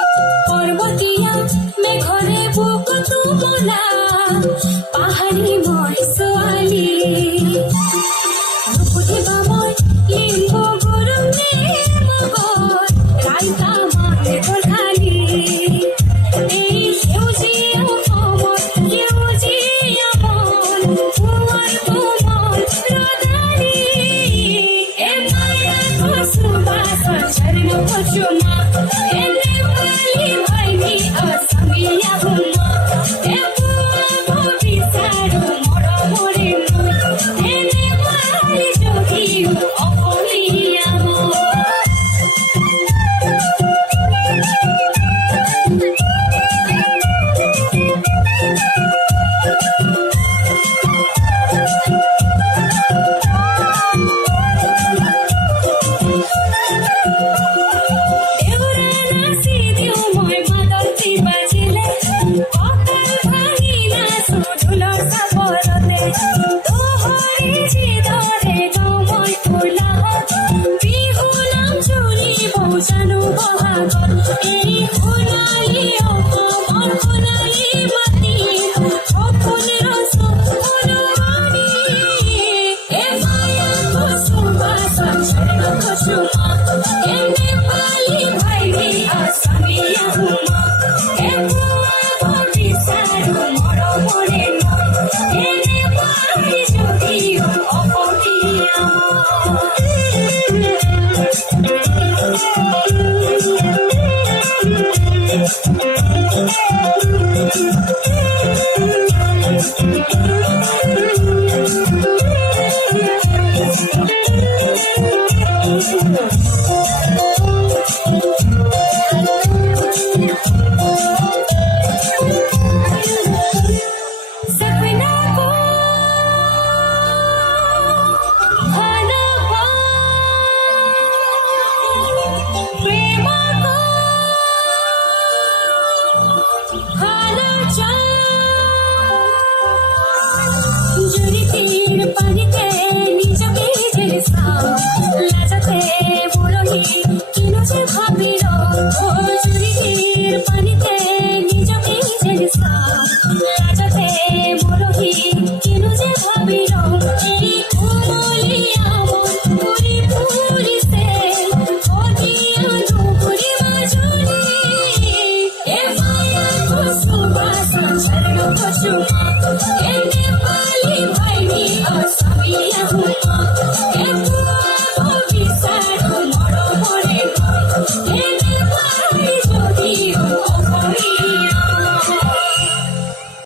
Parvatiya Meghare book तू बोला पाहाड़ी मोर सोआली नुपुथिबा मोर Limbo Gurung मगर राइता माने गोर्खाली এই সেউজীয়া সময় সেউজীয়া মন তোমার কোমল রদানি এ মায়াको सुबास चरण पछुमा ए नेपाली भैनी असमिया हुमा ए बुवा बिसारो मोर मोरे ए नेपाली जोगियो अफलिया म Pachuma,